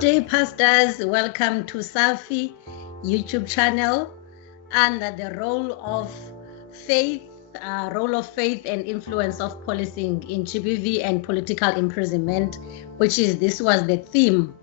Good day, pastors. Welcome to SAFFI YouTube channel under the role of faith and influence of policing in GBV and political imprisonment, this was the theme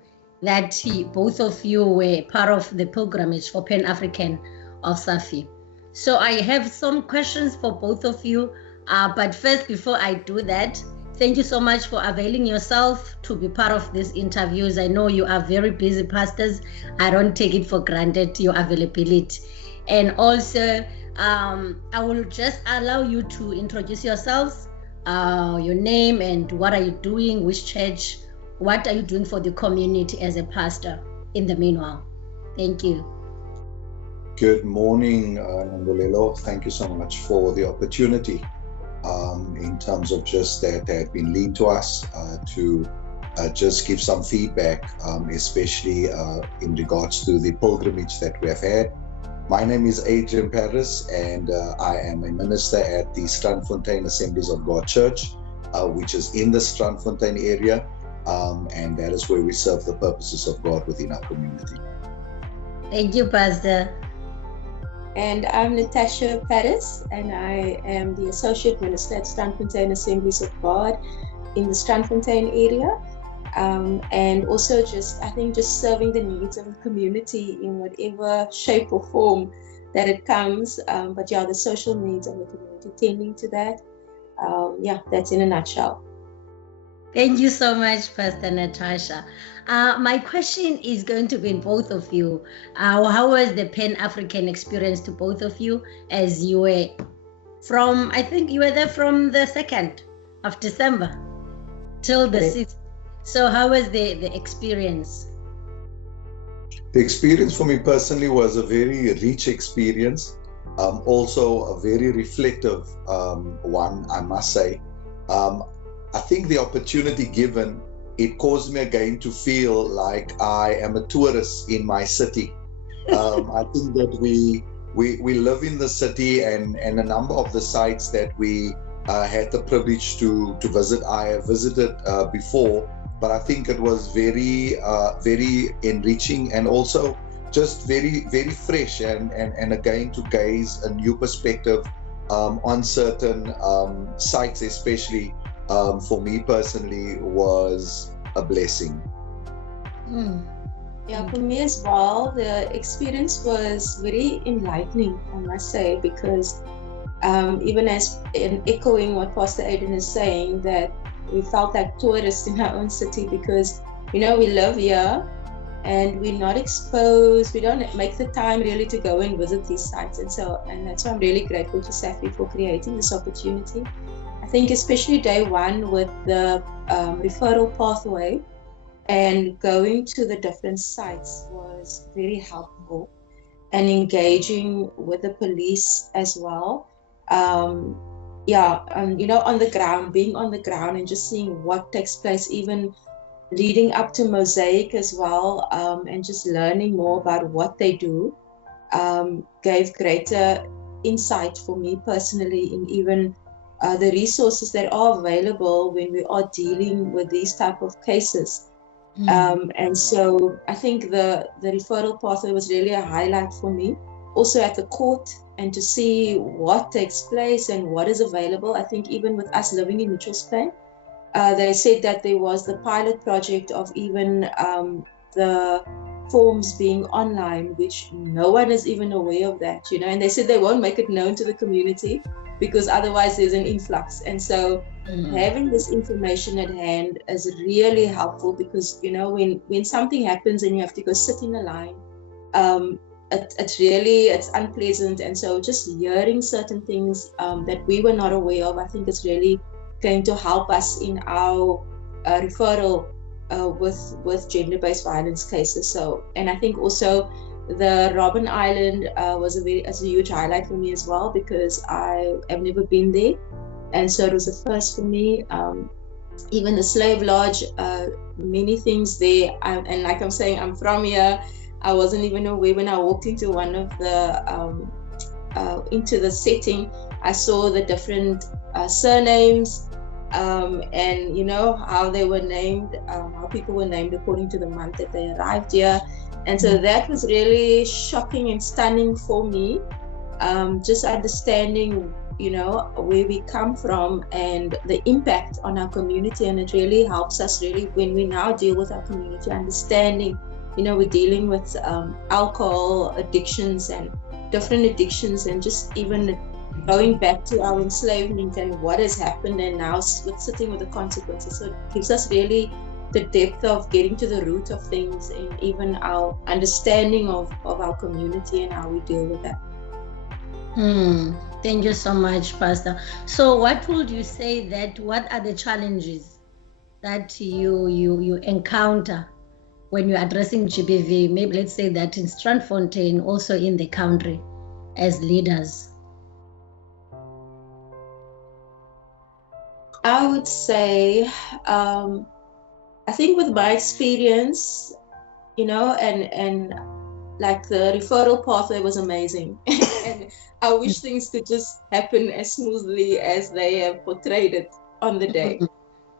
that both of you were part of the pilgrimage for Pan-African of SAFFI. So I have some questions for both of you, but first, before I do that, thank you so much for availing yourself to be part of these interviews. I know you are very busy pastors. I don't take it for granted, your availability. And also, I will just allow you to introduce yourselves, your name and what are you doing, which church, what are you doing for the community as a pastor in the meanwhile. Thank you. Good morning, Ngolelo. Thank you so much for the opportunity. In terms of just that had been leaned to us to just give some feedback, especially in regards to the pilgrimage that we have had. My name is Adrian and I am a minister at the Strandfontein Assemblies of God Church, which is in the Strandfontein area, and that is where we serve the purposes of God within our community. Thank you, Pastor. And I'm Natasha, and I am the Associate Minister at Strandfontein Assemblies of God in the Strandfontein area. And also just serving the needs of the community in whatever shape or form that it comes. But yeah, the social needs of the community, tending to that. That's in a nutshell. Thank you so much, Pastor Natasha. My question is going to be in both of you. How was the Pan-African experience to both of you as you were from, I think you were there from the 2nd of December till the 6th. So how was the experience? The experience for me personally was a very rich experience, also a very reflective one, I must say. I think the opportunity given, it caused me again to feel like I am a tourist in my city. I think that we live in the city, and a number of the sites that we had the privilege to visit, I have visited before, but I think it was very enriching and also just very, very fresh and again to gaze a new perspective on certain sites, especially for me personally, was a blessing. Yeah, for me as well, the experience was very enlightening, I must say, because even as in echoing what Pastor Adrian is saying, that we felt like tourists in our own city because, we live here and we're not exposed. We don't make the time really to go and visit these sites. And that's why I'm really grateful to SAFFI for creating this opportunity. I think especially day one with the referral pathway and going to the different sites was very helpful, and engaging with the police as well. On the ground, being on the ground and just seeing what takes place, even leading up to Mosaic as well, and just learning more about what they do, gave greater insight for me personally in even the resources that are available when we are dealing with these type of cases. And so I think the referral pathway was really a highlight for me. Also at the court, and to see what takes place and what is available. I think even with us living in Mitchell's Plain, they said that there was the pilot project of even the forms being online, which no one is even aware of that, and they said they won't make it known to the community because otherwise there's an influx. And so having this information at hand is really helpful because, when something happens and you have to go sit in a line, it's unpleasant. And so just hearing certain things that we were not aware of, I think it's really going to help us in our referral with gender-based violence cases. So, and I think also the Robben Island was a huge highlight for me as well, because I have never been there, and so it was a first for me. Even the slave lodge, many things there, and like I'm saying, I'm from here. I wasn't even aware when I walked into one of the into the setting. I saw the different surnames, and you know how they were named, how people were named according to the month that they arrived here. And so that was really shocking and stunning for me, just understanding, you know, where we come from and the impact on our community. And it really helps us really when we now deal with our community, understanding, you know, we're dealing with alcohol addictions and different addictions, and just even going back to our enslavement and what has happened, and now with sitting with the consequences. So it gives us really the depth of getting to the root of things, and even our understanding of our community and how we deal with that. Thank you so much, Pastor. So what would you say that, what are the challenges that you encounter when you're addressing GBV? Maybe let's say that in Strandfontein, also in the country as leaders. I would say, I think with my experience, you know, and like the referral pathway was amazing. And I wish things could just happen as smoothly as they have portrayed it on the day.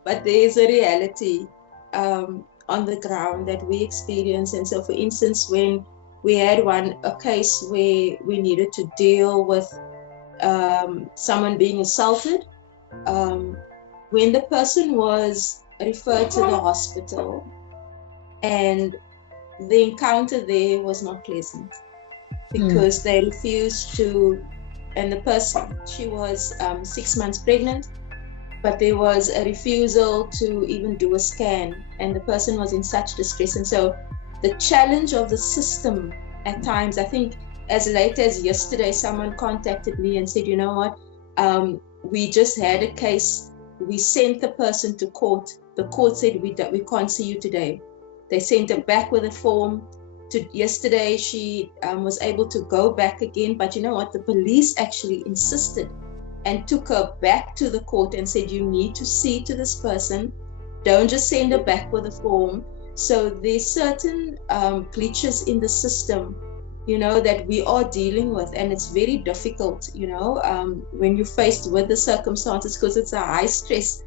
But there is a reality on the ground that we experience. And so, for instance, when we had a case where we needed to deal with someone being assaulted, when the person was referred to the hospital, and the encounter there was not pleasant, because they refused to, and the person, she was 6 months pregnant, but there was a refusal to even do a scan, and the person was in such distress. And so the challenge of the system at times, I think as late as yesterday, someone contacted me and said, you know what, we just had a case, we sent the person to court, the court said we can't see you today. They sent her back with a form. Yesterday she was able to go back again, but you know what, the police actually insisted and took her back to the court and said, you need to see to this person, don't just send her back with a form. So there's certain glitches in the system, you know, that we are dealing with, and it's very difficult, you know, when you're faced with the circumstances, because it's a high stress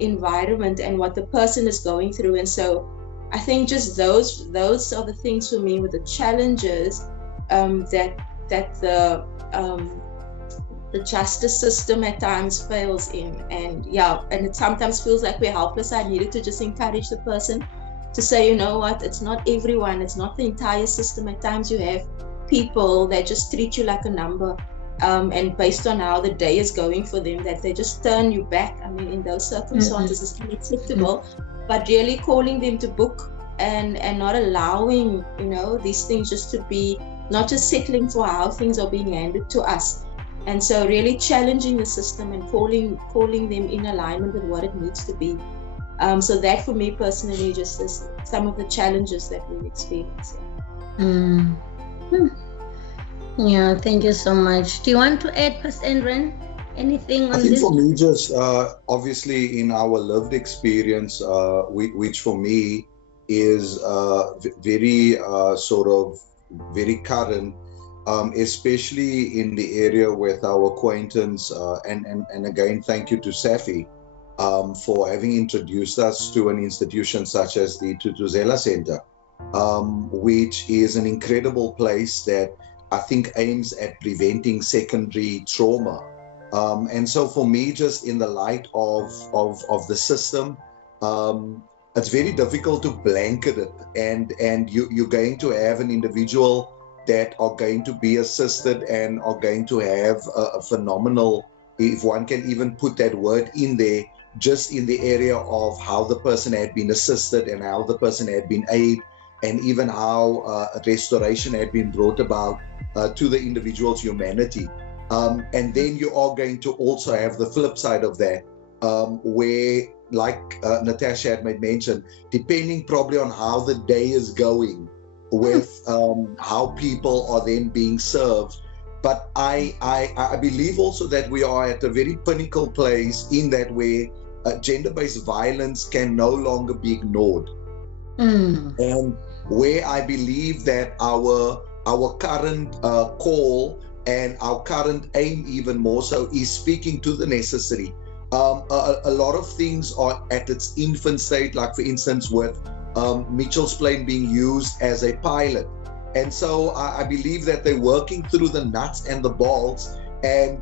environment and what the person is going through. And so I think just those are the things for me with the challenges that the justice system at times fails in. And yeah, and it sometimes feels like we're helpless. I needed to just encourage the person to say, you know what, it's not everyone, it's not the entire system. At times you have people that just treat you like a number, and based on how the day is going for them, that they just turn you back. I mean, in those circumstances, it's unacceptable. But really calling them to book and not allowing, you know, these things just to be, not just settling for how things are being handed to us. And so really challenging the system and calling them in alignment with what it needs to be. So that for me personally, just is some of the challenges that we experience. Yeah, thank you so much. Do you want to add, Pastor Adrian, anything on this? I think for me, just obviously in our lived experience, which for me is very very current, especially in the area with our acquaintance, and again, thank you to SAFFI for having introduced us to an institution such as the Tutuzela Center, which is an incredible place that I think aims at preventing secondary trauma. And so for me, just in the light of the system, it's very difficult to blanket it, and you're going to have an individual that are going to be assisted and are going to have a phenomenal, if one can even put that word in there, just in the area of how the person had been assisted and how the person had been aided, and even how restoration had been brought about to the individual's humanity. And then you are going to also have the flip side of that, where, like Natasha had mentioned, depending probably on how the day is going with how people are then being served. But I believe also that we are at a very pinnacle place in that way. Gender-based violence can no longer be ignored. And where I believe that our current call and our current aim even more so is speaking to the necessary A lot of things are at its infant state, like for instance with Mitchell's plane being used as a pilot. And so I believe that they're working through the nuts and the bolts, and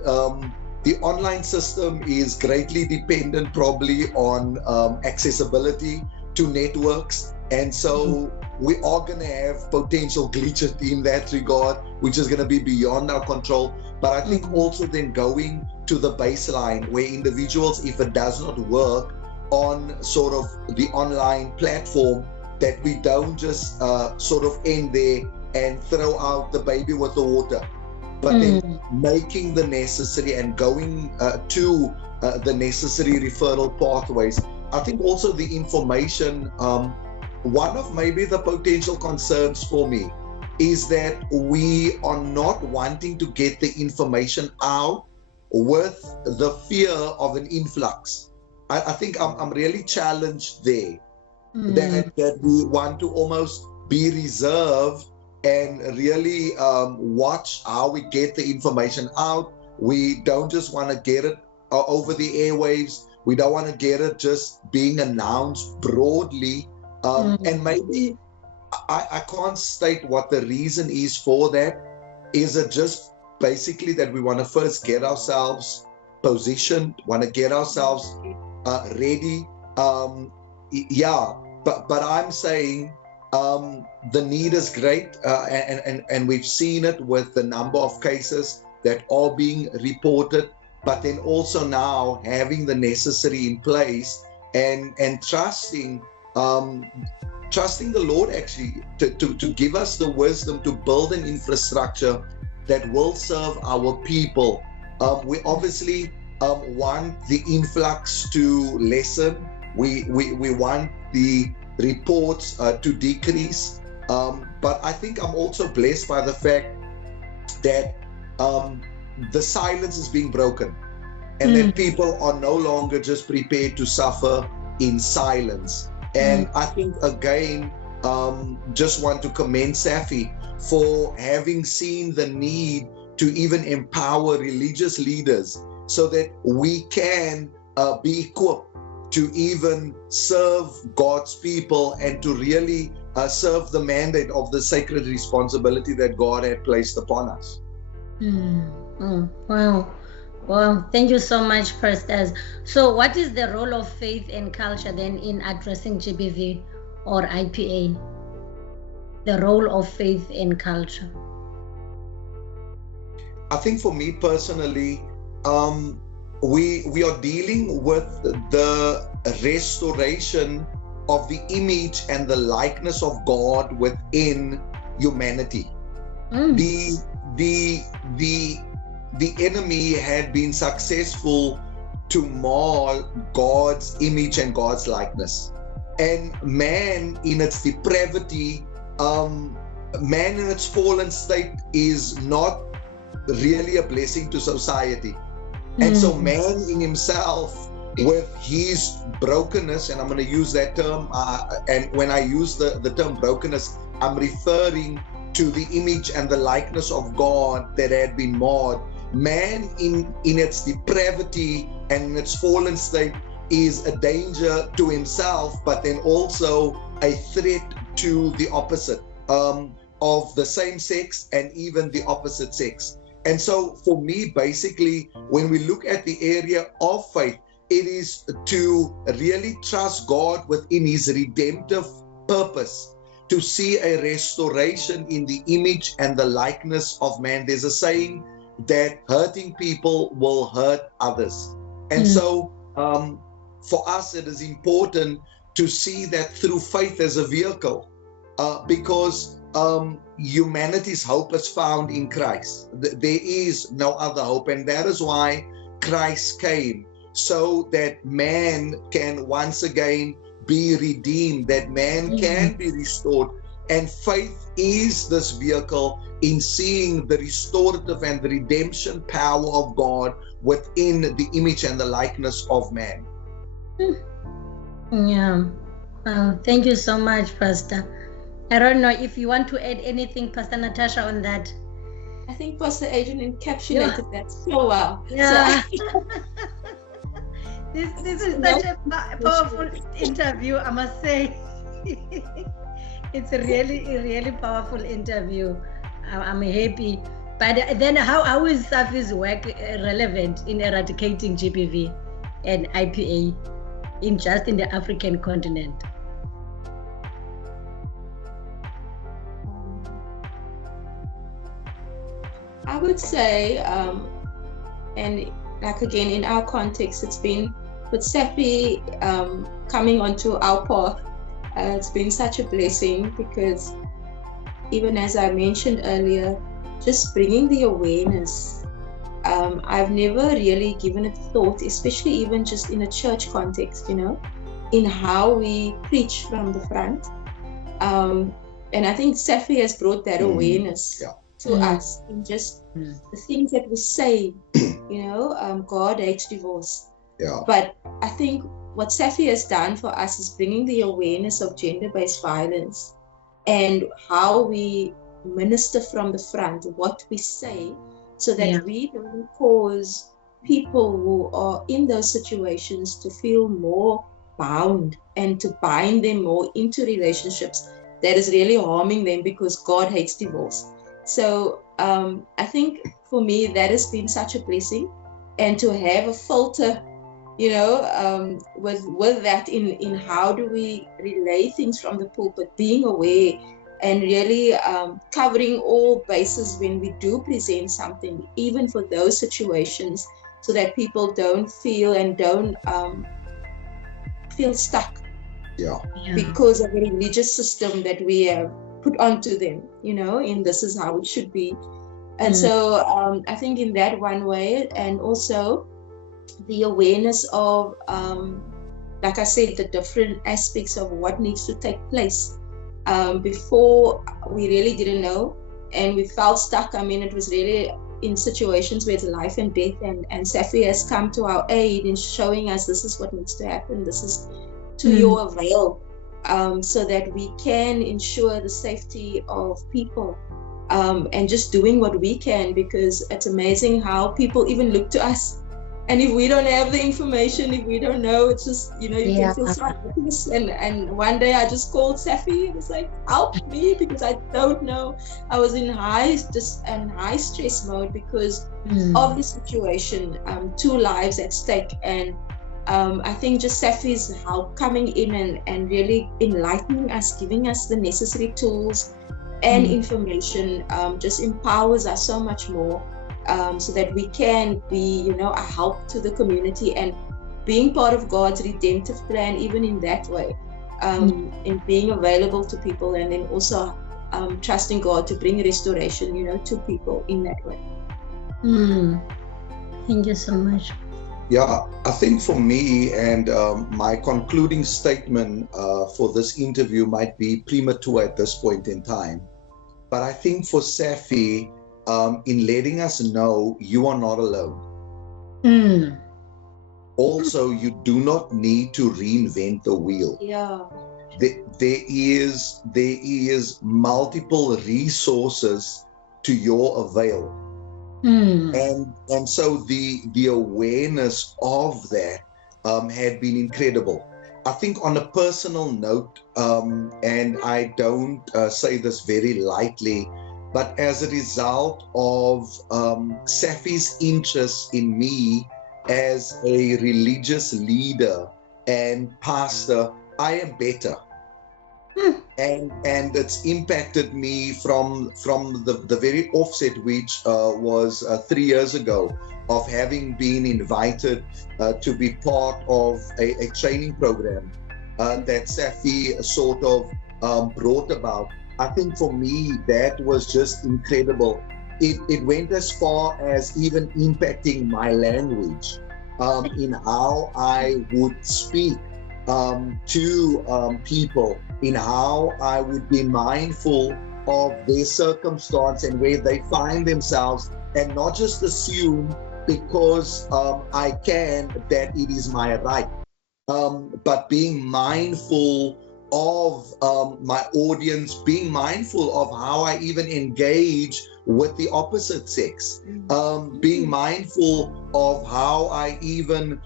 the online system is greatly dependent probably on accessibility to networks. And so we are going to have potential glitches in that regard, which is going to be beyond our control. But I think also then going to the baseline where individuals, if it does not work on sort of the online platform, that we don't just sort of end there and throw out the baby with the water, but then making the necessary and going to the necessary referral pathways. I think also the information, one of maybe the potential concerns for me is that we are not wanting to get the information out with the fear of an influx. I think I'm really challenged there, that we want to almost be reserved and really watch how we get the information out. We don't just want to get it over the airwaves. We don't want to get it just being announced broadly. And maybe I can't state what the reason is for that. Is it just basically that we want to first get ourselves positioned, want to get ourselves ready? Yeah, but I'm saying the need is great, and we've seen it with the number of cases that are being reported, but then also now having the necessary in place and trusting the Lord actually to give us the wisdom to build an infrastructure that will serve our people. We obviously want the influx to lessen. We want the reports to decrease. But I think I'm also blessed by the fact that the silence is being broken, and that people are no longer just prepared to suffer in silence. And I think, again, just want to commend SAFFI for having seen the need to even empower religious leaders so that we can be equipped to even serve God's people and to really serve the mandate of the sacred responsibility that God had placed upon us. Wow, thank you so much, Pastors. So what is the role of faith and culture then in addressing GBV or IPA? The role of faith and culture. I think for me personally, we are dealing with the restoration of the image and the likeness of God within humanity. The enemy had been successful to mar God's image and God's likeness. And man in its depravity, man in its fallen state is not really a blessing to society. And so man in himself, with his brokenness, and I'm going to use that term, and when I use the term brokenness, I'm referring to the image and the likeness of God that had been marred. Man in its depravity and in its fallen state is a danger to himself, but then also a threat to the opposite of the same sex and even the opposite sex. And so for me, basically, when we look at the area of faith, it is to really trust God within his redemptive purpose, to see a restoration in the image and the likeness of man. There's a saying that hurting people will hurt others. And so for us, it is important to see that through faith as a vehicle, because humanity's hope is found in Christ. There is no other hope, and that is why Christ came, so that man can once again be redeemed, that man can be restored. And faith is this vehicle in seeing the restorative and the redemption power of God within the image and the likeness of man. Yeah. Thank you so much, Pastor. I don't know if you want to add anything, Pastor Natasha, on that. I think Pastor Adrian encapsulated that so well. Yeah. This is such a powerful interview, I must say. It's a really powerful interview. I'm happy. But then how is SAFFI's work relevant in eradicating GBV and IPA in the African continent? I would say, and like again, in our context, it's been with SAFFI coming onto our path, it's been such a blessing because even as I mentioned earlier, just bringing the awareness. I've never really given it thought, especially even just in a church context, in how we preach from the front. And I think SAFFI has brought that awareness to us in just the things that we say, God hates divorce. Yeah. But I think what SAFFI has done for us is bringing the awareness of gender-based violence and how we minister from the front, what we say, so that we don't cause people who are in those situations to feel more bound and to bind them more into relationships that is really harming them because God hates divorce. So I think for me that has been such a blessing, and to have a filter, with that in how do we relay things from the pulpit, being aware and really covering all bases when we do present something, even for those situations, so that people don't feel and don't feel stuck because of the religious system that we have put onto them, and this is how it should be. And so I think in that one way, and also the awareness of, like I said, the different aspects of what needs to take place. Before we really didn't know, and we felt stuck. I mean, it was really in situations where it's life and death, and SAFFI has come to our aid in showing us this is what needs to happen, this is to your avail, so that we can ensure the safety of people, and just doing what we can, because it's amazing how people even look to us. And if we don't have the information, if we don't know, it's just, you can feel so helpless. And one day I just called SAFFI and was like, help me, because I don't know. I was in high stress mode because of the situation, 2 lives at stake. And I think just SAFFI's help coming in and really enlightening us, giving us the necessary tools and information, just empowers us so much more. So that we can be, a help to the community and being part of God's redemptive plan, even in that way, in being available to people, and then also trusting God to bring restoration, to people in that way. Thank you so much. Yeah, I think for me, and my concluding statement for this interview might be premature at this point in time, but I think for SAFFI, in letting us know you are not alone. Also, you do not need to reinvent the wheel. There is multiple resources to your avail. And so the awareness of that had been incredible. I think on a personal note, and I don't say this very lightly, but as a result of SAFFI's interest in me as a religious leader and pastor, I am better. And it's impacted me from the very offset, which was 3 years ago, of having been invited to be part of a training program that SAFFI sort of brought about. I think for me, that was just incredible. It went as far as even impacting my language, in how I would speak to people, in how I would be mindful of their circumstance and where they find themselves, and not just assume because I can that it is my right, but being mindful of my audience, being mindful of how I even engage with the opposite sex, being mindful of how I even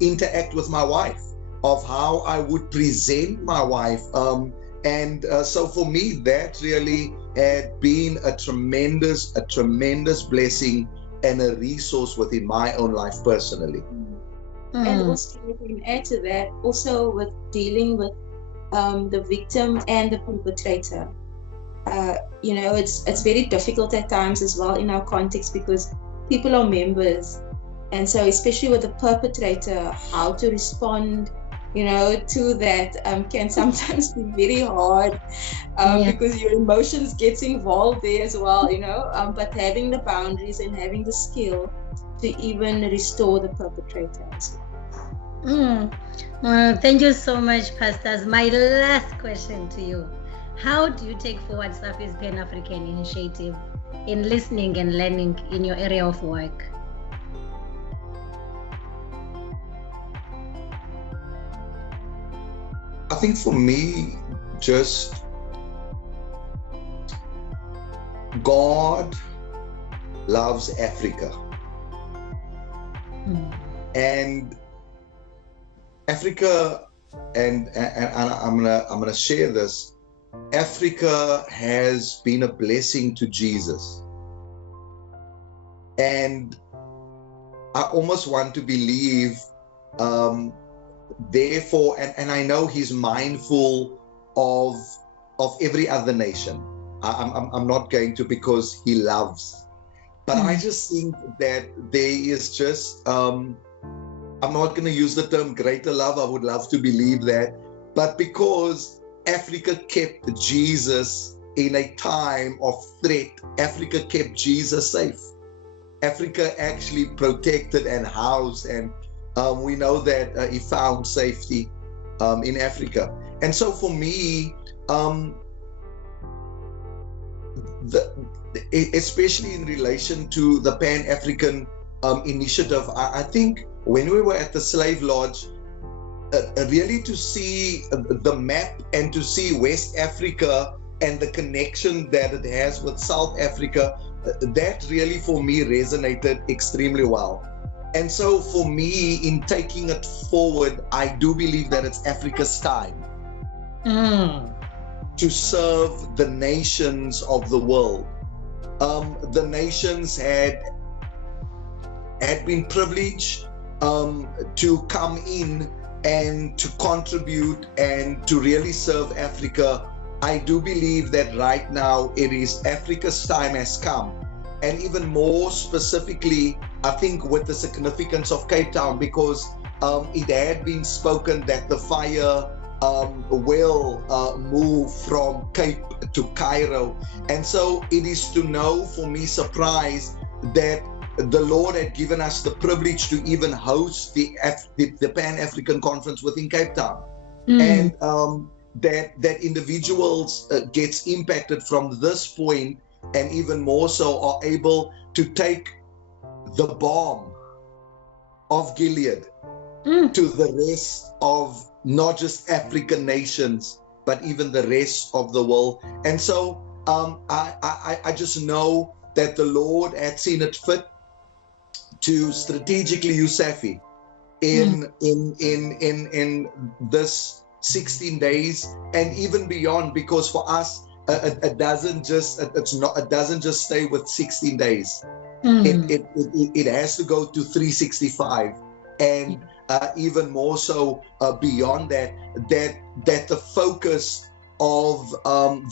interact with my wife, of how I would present my wife. So for me, that really had been a tremendous blessing and a resource within my own life personally. And also, you can add to that, also with dealing with the victim and the perpetrator. It's very difficult at times as well in our context, because people are members, and so especially with the perpetrator, how to respond to that can sometimes be very hard, because your emotions gets involved there as well, but having the boundaries and having the skill to even restore the perpetrator as well. Thank you so much, pastors. My last question to you: how do you take forward SAFFI's Pan-African initiative in listening and learning in your area of work? I think for me, just God loves Africa. And Africa, and I'm gonna share this, Africa has been a blessing to Jesus. And I almost want to believe, therefore, and I know he's mindful of every other nation. I'm not going to, because he loves. But I just think that there is just, I'm not going to use the term greater love. I would love to believe that. But because Africa kept Jesus in a time of threat, Africa kept Jesus safe. Africa actually protected and housed, and we know that he found safety in Africa. And so for me, especially in relation to the Pan-African initiative, I think when we were at the Slave Lodge, really to see the map and to see West Africa and the connection that it has with South Africa, that really for me resonated extremely well. And so for me, in taking it forward, I do believe that it's Africa's time to serve the nations of the world. The nations had been privileged to come in and to contribute and to really serve Africa. I do believe that right now it is Africa's time has come. And even more specifically, I think with the significance of Cape Town, because it had been spoken that the fire will move from Cape to Cairo. And so it is to know, for me, surprise that the Lord had given us the privilege to even host the Pan-African Conference within Cape Town. And that individuals gets impacted from this point, and even more so are able to take the balm of Gilead to the rest of not just African nations, but even the rest of the world. And so I just know that the Lord had seen it fit to strategically use SAFFI in this 16 days and even beyond, because for us it doesn't just stay with 16 days. It has to go to 365, and even more so beyond that the focus of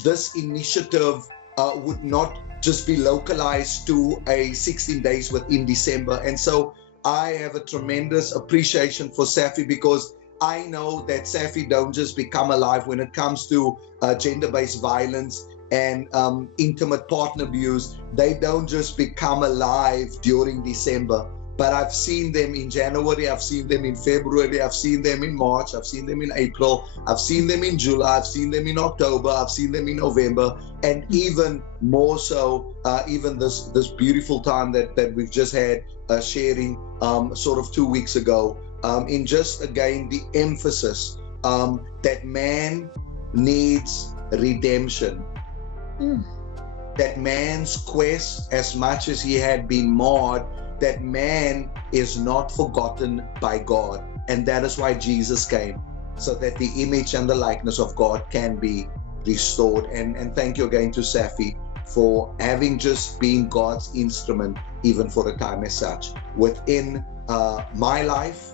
this initiative would not just be localized to a 16 days within December. And so I have a tremendous appreciation for SAFFI, because I know that SAFFI don't just become alive when it comes to gender-based violence and intimate partner abuse. They don't just become alive during December, but I've seen them in January, I've seen them in February, I've seen them in March, I've seen them in April, I've seen them in July, I've seen them in October, I've seen them in November, and even more so, even this beautiful time that we've just had sharing sort of 2 weeks ago, in just again the emphasis that man needs redemption. That man's quest, as much as he had been marred, that man is not forgotten by God. And that is why Jesus came, so that the image and the likeness of God can be restored. And thank you again to SAFFI for having just been God's instrument, even for a time as such, within my life,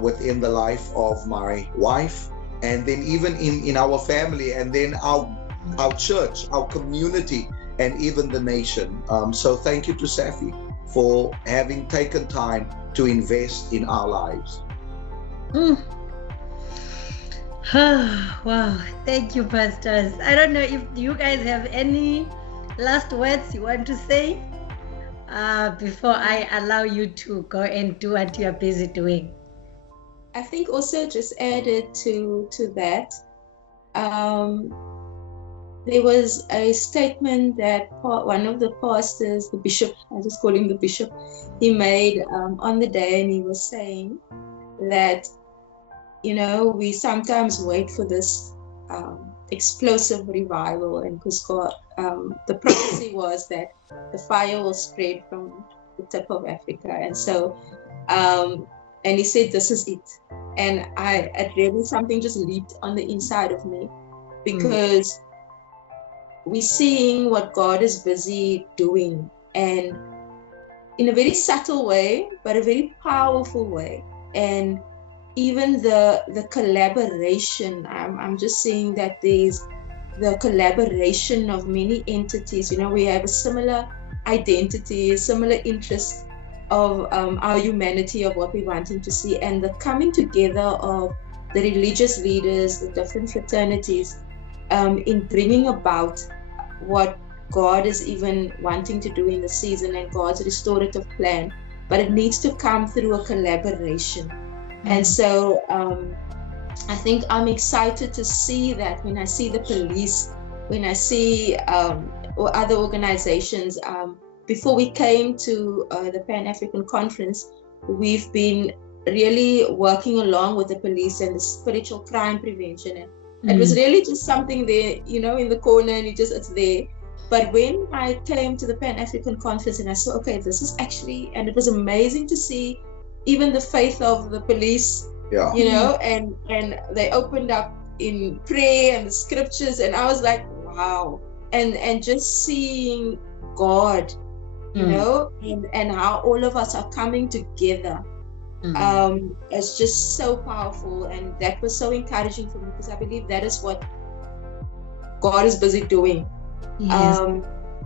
within the life of my wife, and then even in our family, and then our church, our community, and even the nation. So thank you to SAFFI for having taken time to invest in our lives. Wow, thank you, pastors. I don't know if you guys have any last words you want to say before I allow you to go and do what you are busy doing. I think also just added to that, there was a statement that one of the pastors, the bishop, I just call him the bishop, he made on the day, and he was saying that, you know, we sometimes wait for this explosive revival, and because God, the prophecy was that the fire will spread from the tip of Africa, and so, and he said, this is it. And it really, something just leaped on the inside of me, because we're seeing what God is busy doing, and in a very subtle way, but a very powerful way. And even the collaboration, I'm just saying that there's the collaboration of many entities. You know, we have a similar identity, a similar interest of our humanity, of what we're wanting to see, and the coming together of the religious leaders, the different fraternities, in bringing about what God is even wanting to do in the season, and God's restorative plan. But it needs to come through a collaboration. And so I think I'm excited to see that when I see the police, when I see or other organizations. Before we came to the Pan-African Conference, we've been really working along with the police and the spiritual crime prevention. And it was really just something there, you know, in the corner, and it's there. But when I came to the Pan-African Conference and I saw, okay, this is actually, and it was amazing to see even the faith of the police, you know, and they opened up in prayer and the scriptures, and I was like, wow. And just seeing God, you know, and how all of us are coming together, it's just so powerful. And that was so encouraging for me, because I believe that is what God is busy doing,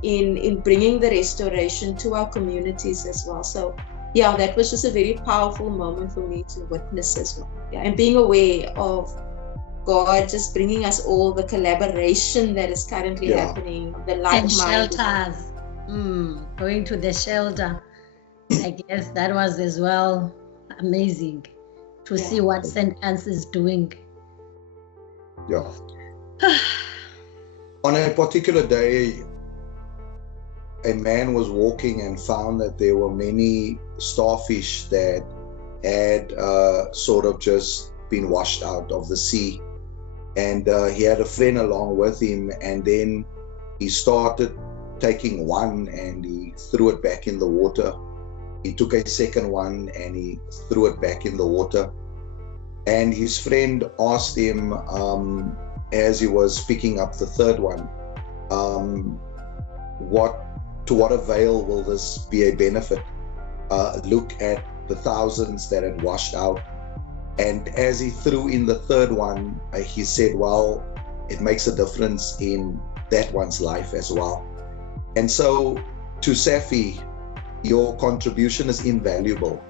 in bringing the restoration to our communities as well. So yeah, that was just a very powerful moment for me to witness as well. Yeah, and being aware of God just bringing us all, the collaboration that is currently happening, the like-minded. And shelters, going to the shelter. I guess that was as well amazing to see what St. Anne's is doing. Yeah. On a particular day, a man was walking and found that there were many starfish that had sort of just been washed out of the sea. And he had a friend along with him, and then he started taking one and he threw it back in the water. He took a second one and he threw it back in the water. And his friend asked him, as he was picking up the third one, to what avail will this be a benefit? Look at the thousands that had washed out. And as he threw in the third one, he said, well, it makes a difference in that one's life as well. And so to SAFFI, your contribution is invaluable.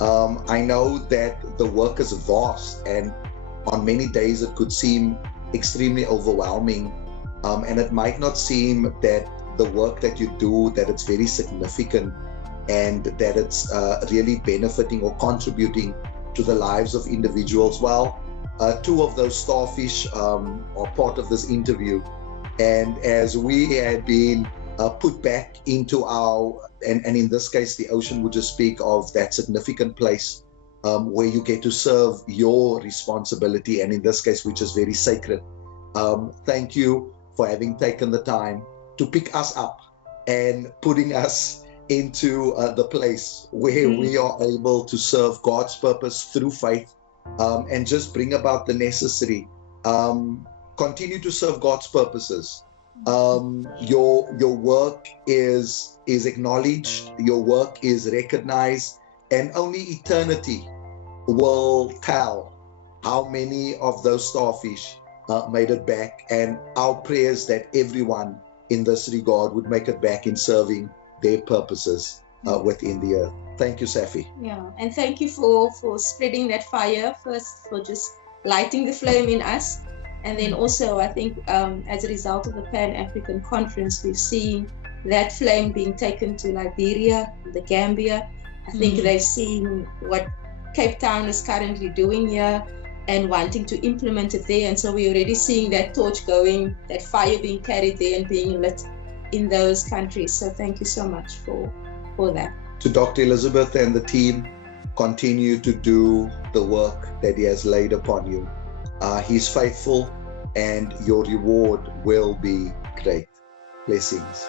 I know that the work is vast, and on many days it could seem extremely overwhelming, and it might not seem that the work that you do, that it's very significant and that it's really benefiting or contributing to the lives of individuals. Well, two of those starfish are part of this interview, and as we had been put back into our, and in this case the ocean would just speak of that significant place where you get to serve your responsibility, and in this case which is very sacred. Thank you for having taken the time to pick us up and putting us into the place where we are able to serve God's purpose through faith, and just bring about the necessary. Continue to serve God's purposes. Your work is acknowledged, your work is recognized, and only eternity will tell how many of those starfish made it back. And our prayers that everyone in this regard would make it back in serving their purposes within the earth. Thank you, SAFFI. Yeah, and thank you for spreading that fire first, for just lighting the flame in us. And then also, I think as a result of the Pan-African Conference, we've seen that flame being taken to Liberia, the Gambia. I think they've seen what Cape Town is currently doing here and wanting to implement it there. And so we're already seeing that torch going, that fire being carried there and being lit in those countries. So thank you so much for that. To Dr. Elizabeth and the team, continue to do the work that he has laid upon you. He's faithful, and your reward will be great. Blessings.